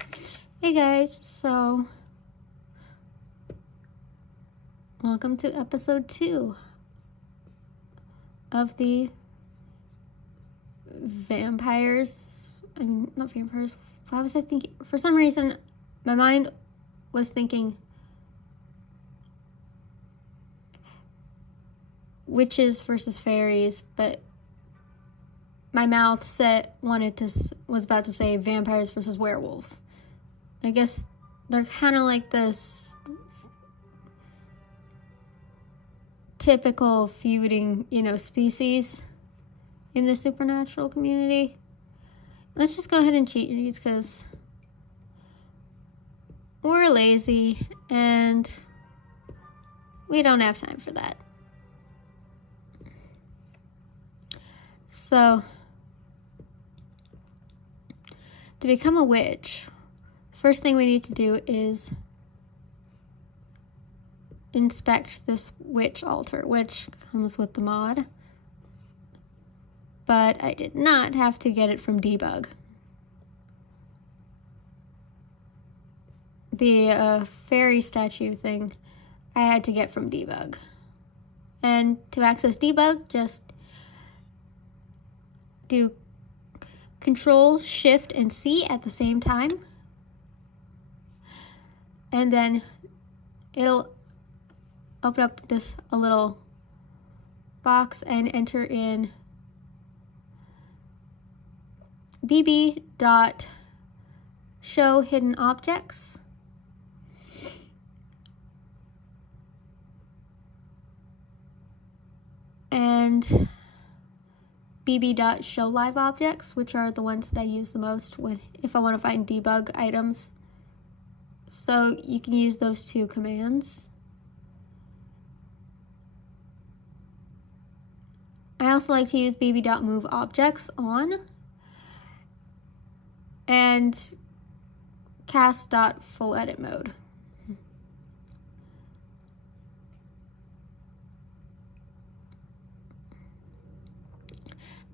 Hey guys, so welcome to episode 2 of the vampires. Not vampires. Why was I thinking? For some reason, my mind was thinking witches versus fairies, but my mouth was about to say vampires versus werewolves. I guess they're kind of like this typical feuding, species in the supernatural community. Let's just go ahead and cheat reads because we're lazy and we don't have time for that. So, to become a witch, first thing we need to do is inspect this witch altar, which comes with the mod. But I did not have to get it from Debug. The fairy statue thing I had to get from Debug. And to access Debug, just do Control, Shift, and C at the same time. And then it'll open up a little box and enter in bb.show hidden objects. And bb.show live objects, which are the ones that I use the most if I want to find debug items. So you can use those two commands. I also like to use bb.move objects on and cast.full edit mode.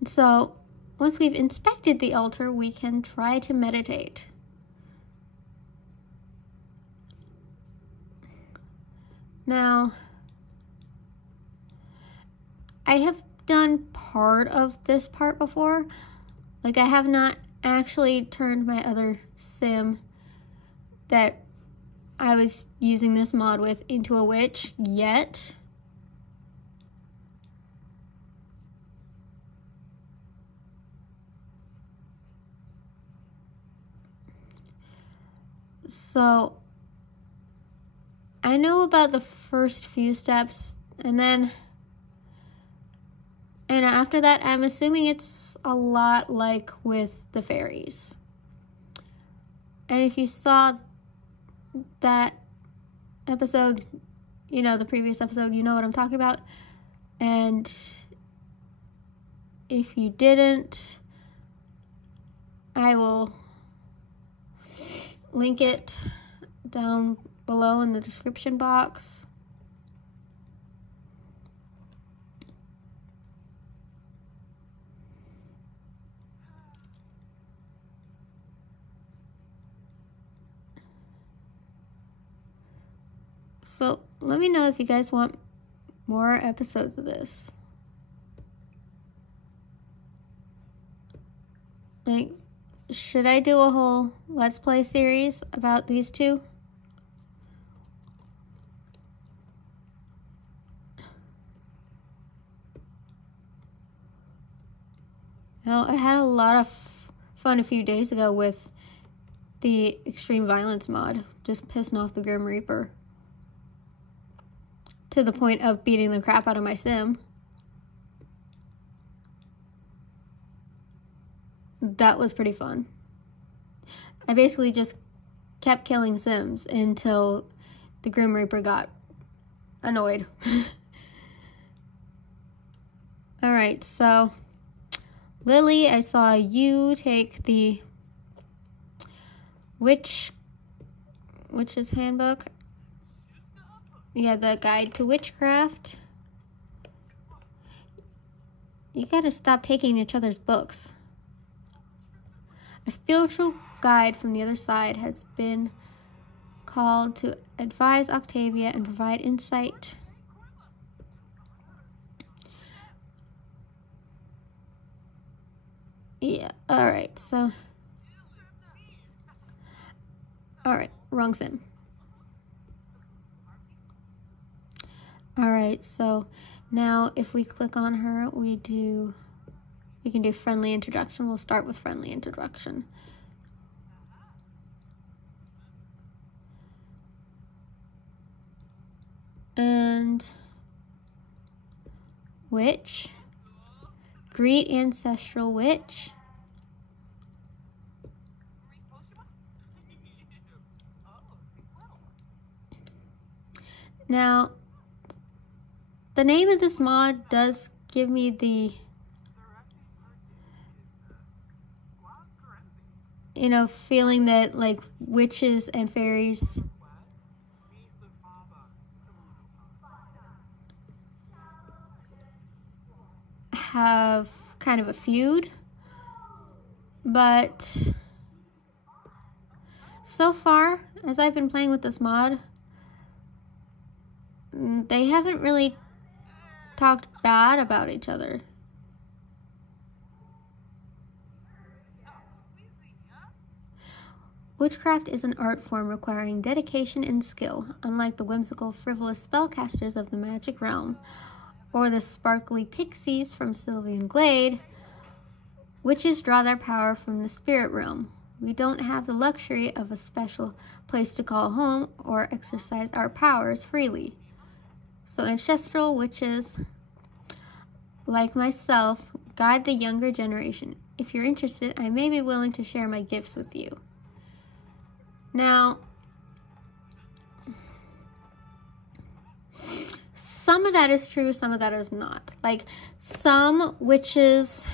So once we've inspected the altar, we can try to meditate. Now, I have done part of this part before. Like, I have not actually turned my other sim that I was using this mod with into a witch yet. So I know about the first few steps, and after that, I'm assuming it's a lot like with the fairies. And if you saw that episode, the previous episode, you know what I'm talking about. And if you didn't, I will link it down below in the description box. So let me know if you guys want more episodes of this. Like, should I do a whole Let's Play series about these two? Well, I had a lot of fun a few days ago with the Extreme Violence mod, just pissing off the Grim Reaper to the point of beating the crap out of my sim. That was pretty fun. I basically just kept killing sims until the Grim Reaper got annoyed. Alright, so Lily, I saw you take the Witch's Handbook. Yeah, the Guide to Witchcraft. You gotta stop taking each other's books. A spiritual guide from the other side has been called to advise Octavia and provide insight. Yeah, alright, so... Alright, wrong sim. Alright, so now if we click on her, we can do friendly introduction. We'll start with friendly introduction. And witch. Greet ancestral witch. Now, the name of this mod does give me the, feeling that like witches and fairies have kind of a feud, but so far as I've been playing with this mod, they haven't really talked bad about each other. Witchcraft is an art form requiring dedication and skill, unlike the whimsical, frivolous spellcasters of the magic realm, or the sparkly pixies from Sylvian Glade. Witches draw their power from the spirit realm. We don't have the luxury of a special place to call home or exercise our powers freely. So ancestral witches, like myself, guide the younger generation. If you're interested, I may be willing to share my gifts with you. Now, some of that is true, some of that is not. Like, some witches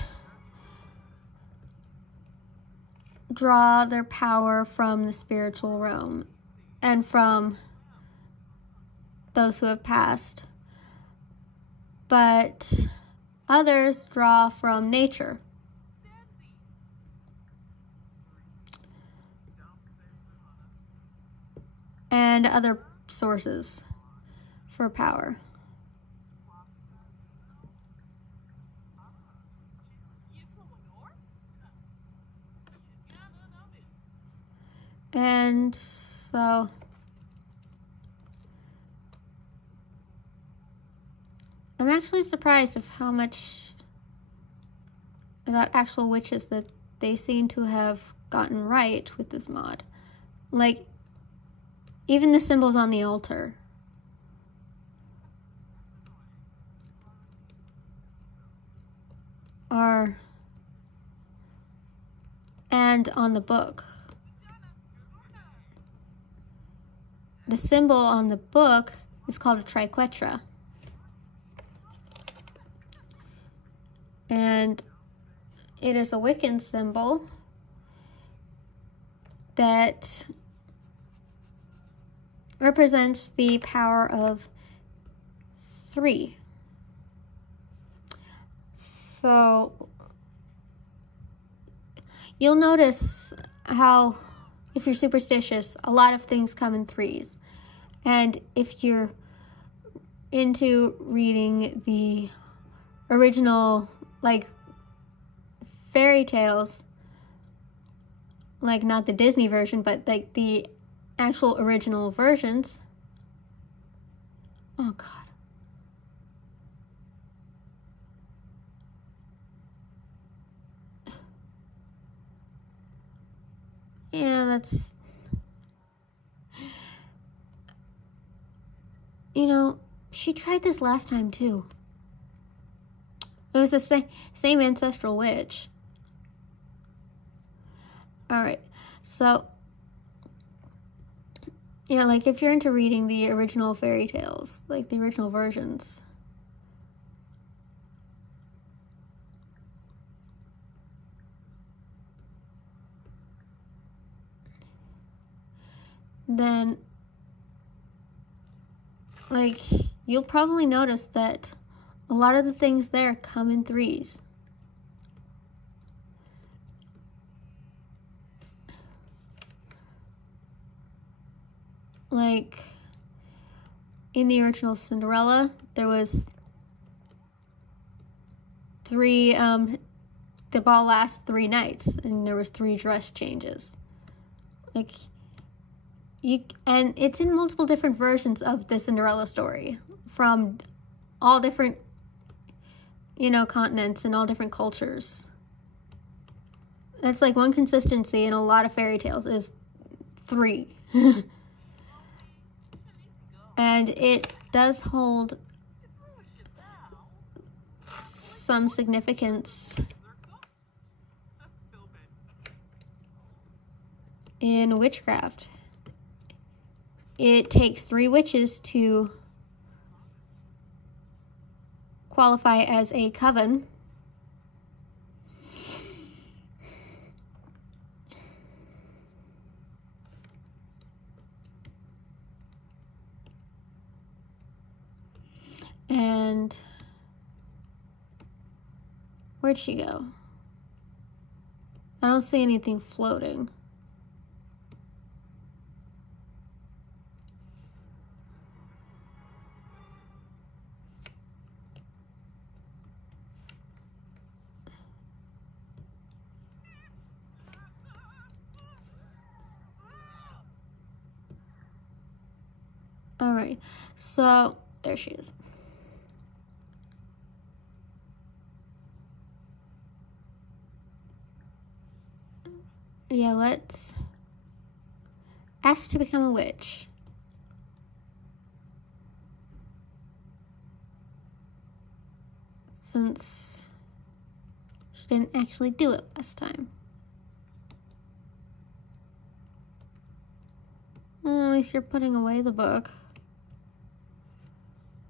draw their power from the spiritual realm and from those who have passed. But others draw from nature. And other sources for power. And so I'm actually surprised of how much about actual witches that they seem to have gotten right with this mod. Like, even the symbols on the altar are, and on the book. The symbol on the book is called a triquetra. And it is a Wiccan symbol that represents the power of 3. So you'll notice how, if you're superstitious, a lot of things come in 3s. And if you're into reading the original, like, fairy tales, like not the Disney version, but like the actual original versions. Oh God. Yeah, that's, she tried this last time too. It was the same ancestral witch. Alright, so like if you're into reading the original fairy tales, like the original versions, then like you'll probably notice that a lot of the things there come in 3s. like in the original Cinderella, there was 3, the ball lasts 3 nights, and there was 3 dress changes. Like, and it's in multiple different versions of the Cinderella story from all different, continents and all different cultures. That's like one consistency in a lot of fairy tales is 3. And it does hold some significance in witchcraft. It takes 3 witches to qualify as a coven. And where'd she go? I don't see anything floating. All right, so there she is. Yeah, let's ask to become a witch. Since she didn't actually do it last time. Well, at least you're putting away the book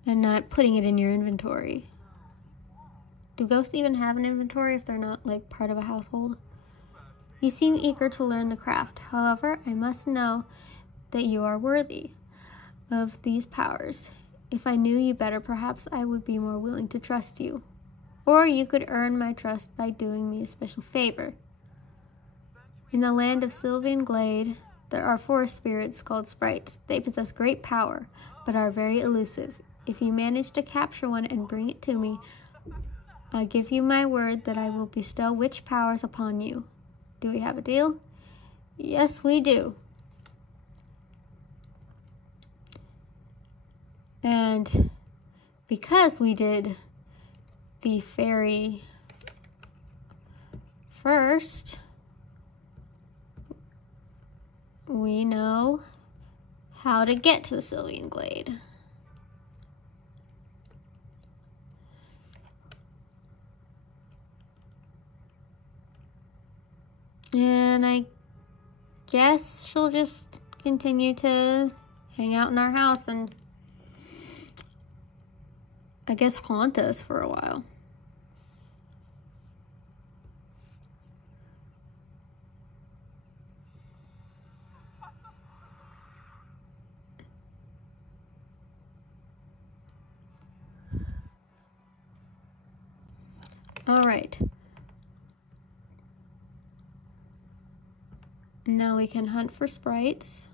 and not putting it in your inventory. Do ghosts even have an inventory if they're not like part of a household? You seem eager to learn the craft. However, I must know that you are worthy of these powers. If I knew you better, perhaps I would be more willing to trust you. Or you could earn my trust by doing me a special favor. In the land of Sylvan Glade, there are forest spirits called sprites. They possess great power, but are very elusive. If you manage to capture one and bring it to me, I give you my word that I will bestow witch powers upon you. Do we have a deal? Yes, we do. And because we did the fairy first, we know how to get to the Sylvan Glade. And I guess she'll just continue to hang out in our house and I guess haunt us for a while. All right. Now we can hunt for sprites.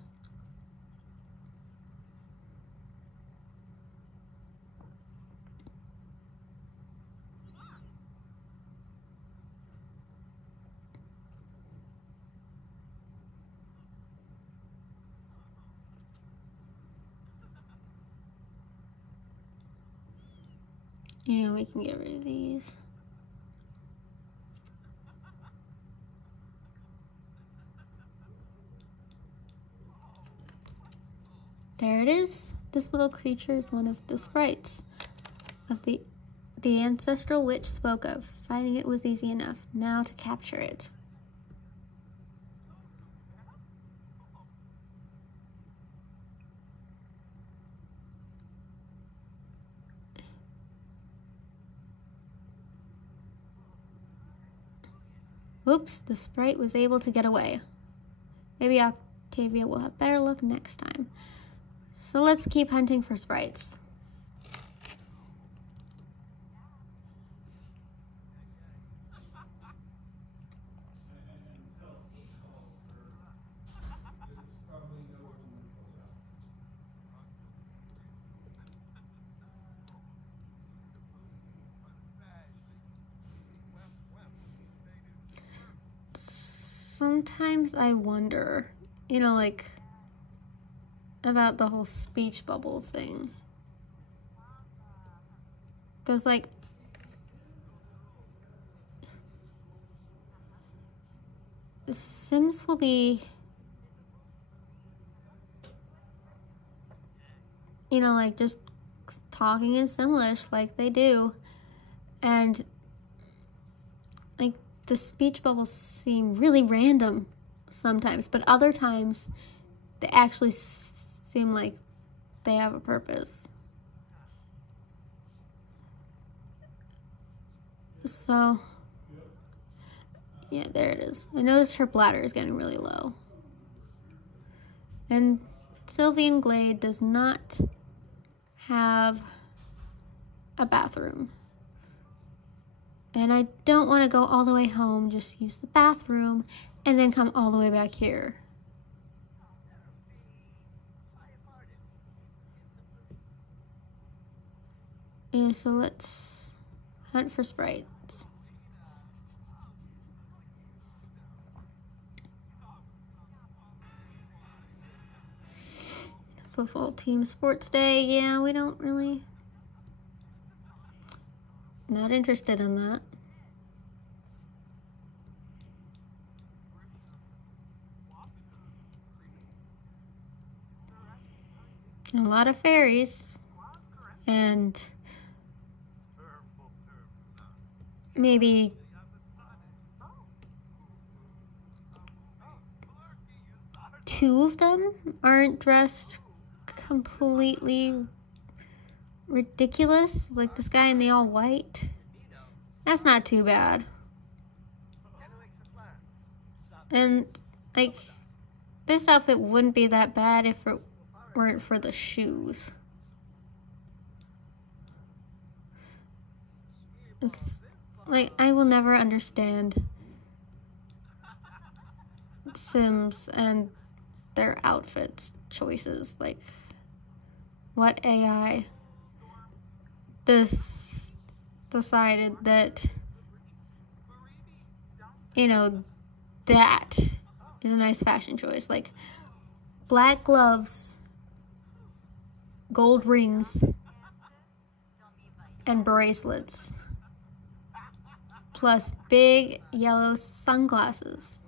Yeah, we can get rid of these. There it is. This little creature is one of the sprites of the ancestral witch spoke of. Finding it was easy enough. Now to capture it. Oops, the sprite was able to get away. Maybe Octavia will have better luck next time. So let's keep hunting for sprites. sometimes I wonder, you know, like, about the whole speech bubble thing. Because, like, the Sims will be, you know, like, just talking in Simlish like they do. And, like, the speech bubbles seem really random sometimes, but other times they actually seem like they have a purpose. So, yeah, there it is. I noticed her bladder is getting really low. And Sylvian Glade does not have a bathroom. And I don't want to go all the way home, just use the bathroom, and then come all the way back here. Yeah, so let's hunt for sprites. Football team sports day, yeah, we don't really, not interested in that. A lot of fairies, and maybe two of them aren't dressed completely ridiculous, like this guy in the all white. That's not too bad. And, like, this outfit wouldn't be that bad if it weren't for the shoes. It's, like, I will never understand Sims and their outfit choices. Like, what AI decided that, you know, that is a nice fashion choice. Like, black gloves, gold rings, and bracelets, plus big yellow sunglasses.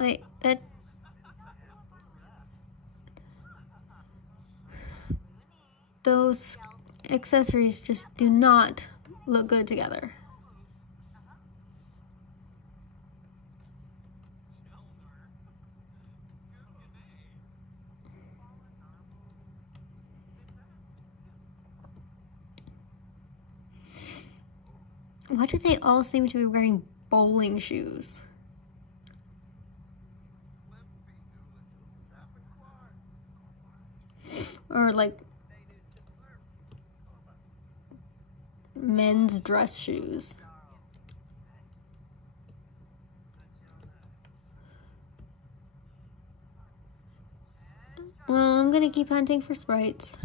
Like, that, those accessories just do not look good together. Why do they all seem to be wearing bowling shoes? Or like men's dress shoes. Well, I'm gonna keep hunting for sprites.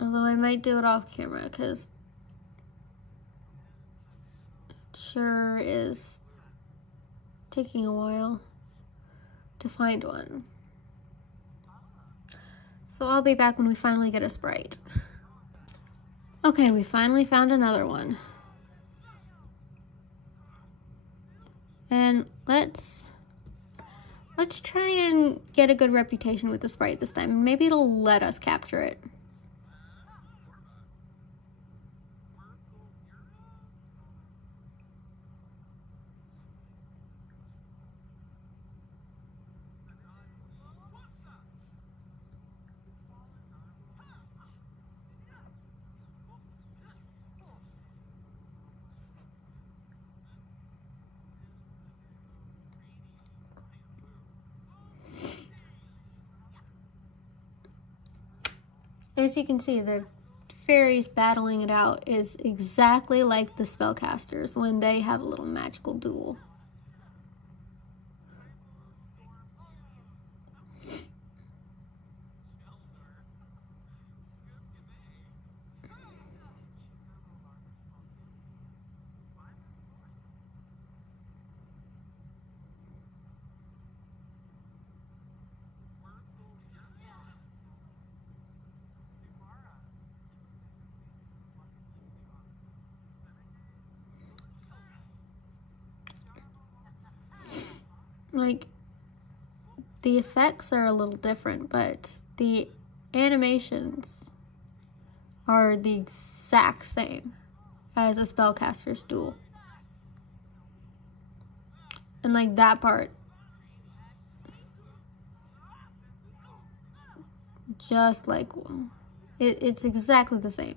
Although I might do it off camera because it sure is taking a while to find one. So I'll be back when we finally get a sprite. Okay, we finally found another one. And let's try and get a good reputation with the sprite this time. Maybe it'll let us capture it. As you can see, the fairies battling it out is exactly like the spellcasters when they have a little magical duel. like, the effects are a little different, but the animations are the exact same as a spellcaster's duel. And like that part, just like it's exactly the same.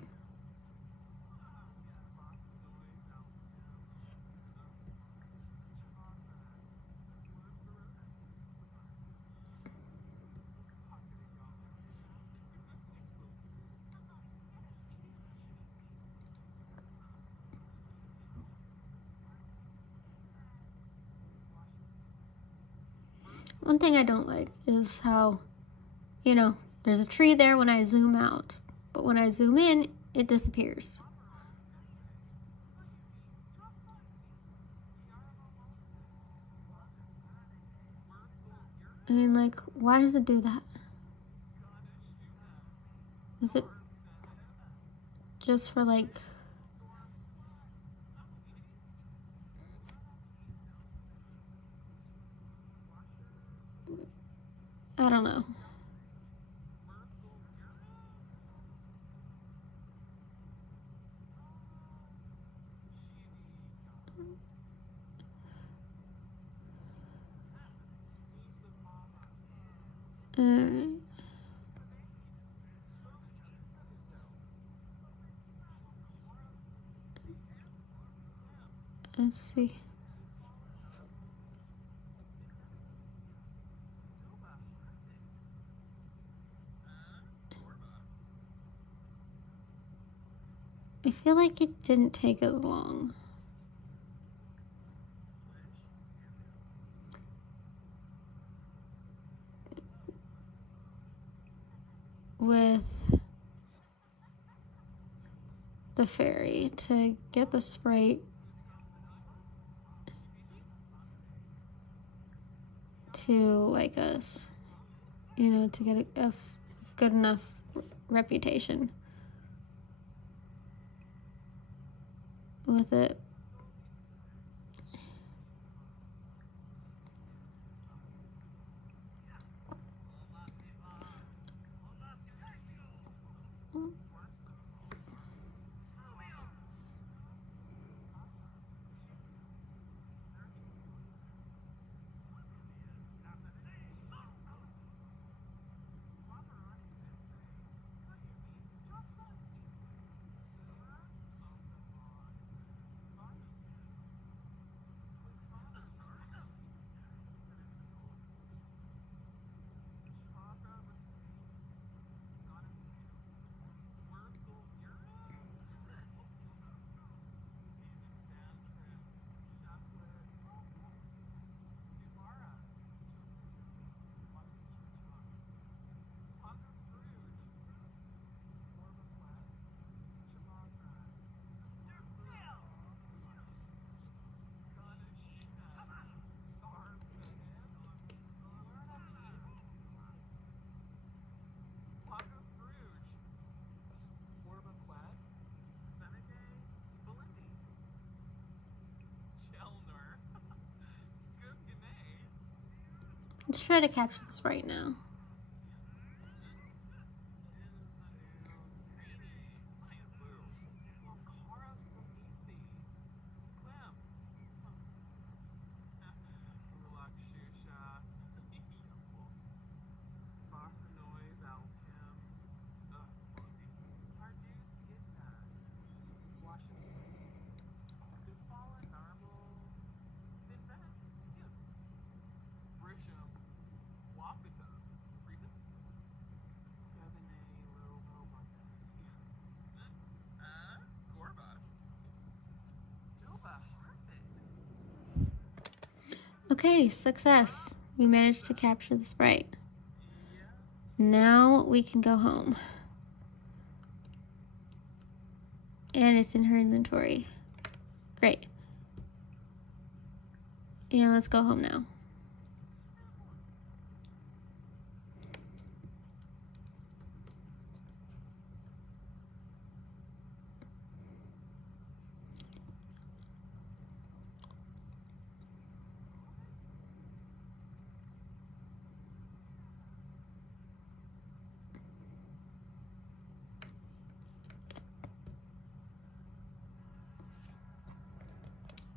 One thing I don't like is how, you know, there's a tree there when I zoom out, but when I zoom in, it disappears. I mean, like, why does it do that? Is it just for, like, I don't know. Alright. Let's see. I feel like it didn't take as long. With the fairy to get the sprite to like us, you know, to get a good enough reputation with it. Let's try to capture this right now. Okay, success. We managed to capture the sprite. Now we can go home. And it's in her inventory. Great. Yeah, let's go home now.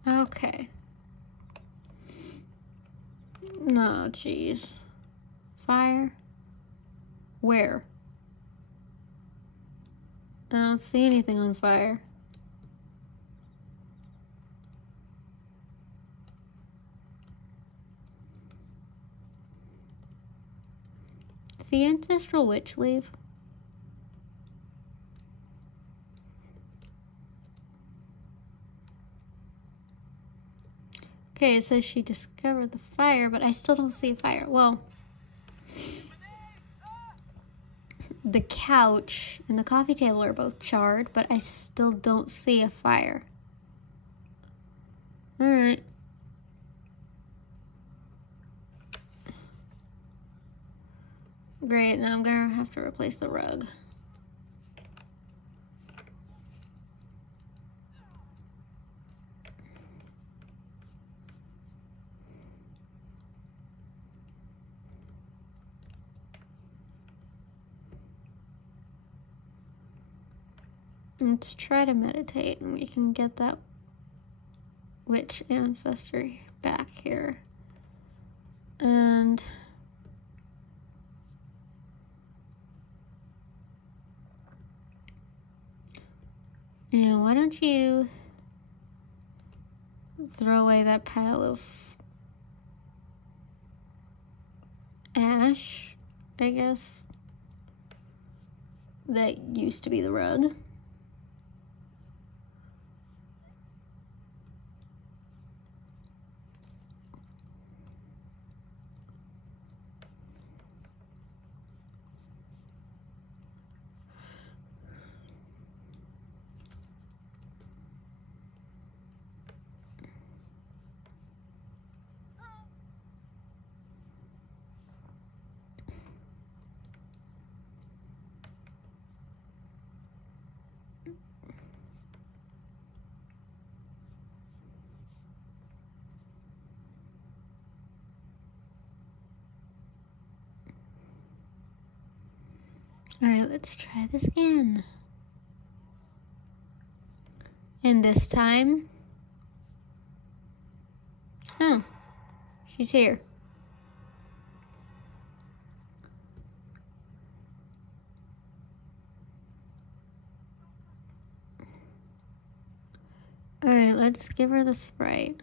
Okay. No, jeez. Fire? Where? I don't see anything on fire. Did the ancestral witch leave? Okay, it says she discovered the fire, but I still don't see a fire. Well, the couch and the coffee table are both charred, but I still don't see a fire. Alright. Great, now I'm gonna have to replace the rug. Let's try to meditate and we can get that witch ancestor back here. And yeah, why don't you throw away that pile of ash, I guess, that used to be the rug. Alright, let's try this again. And this time... Oh, she's here. Alright, let's give her the Sprite.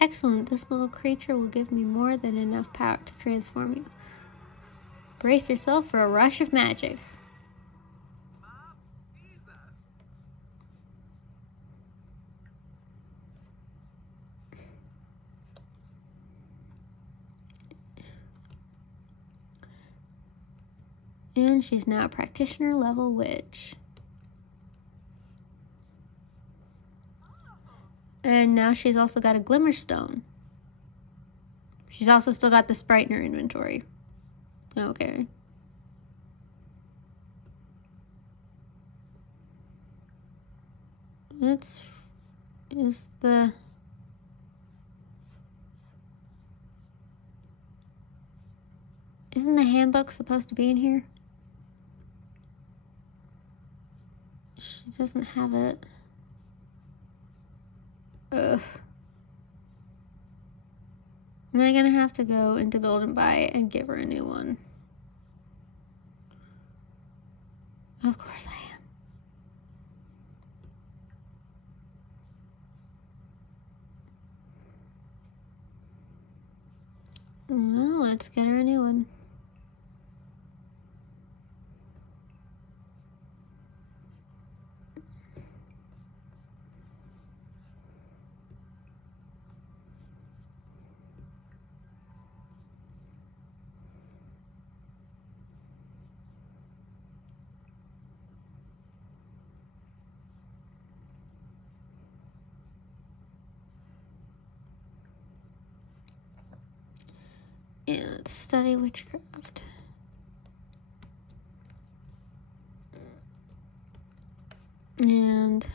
Excellent, this little creature will give me more than enough power to transform you. Brace yourself for a rush of magic. And she's now a practitioner level witch. And now she's also got a glimmer stone. She's also still got the Sprite in her inventory. Okay. Isn't the handbook supposed to be in here? She doesn't have it. Ugh. Am I gonna have to go into Build and Buy and give her a new one? Of course I am. Well, let's get her a new one. And let's study witchcraft. And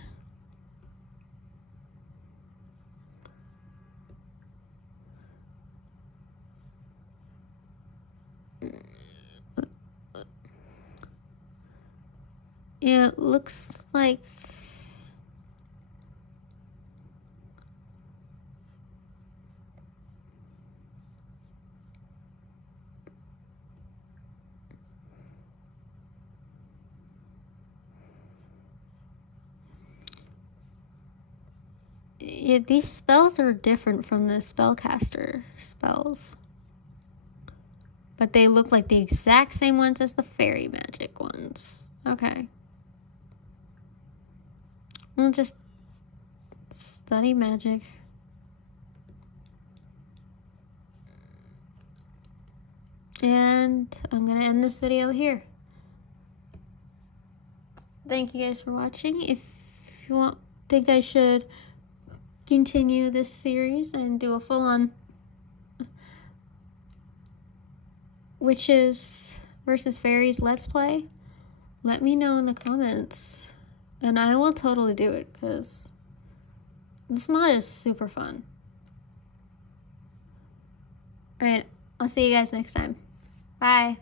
yeah, it looks like these spells are different from the spellcaster spells. But they look like the exact same ones as the fairy magic ones. Okay. We'll just study magic. And I'm gonna end this video here. Thank you guys for watching. If you think I should continue this series and do a full-on witches versus fairies let's play, let me know in the comments and I will totally do it, because this mod is super fun. Alright, I'll see you guys next time. Bye.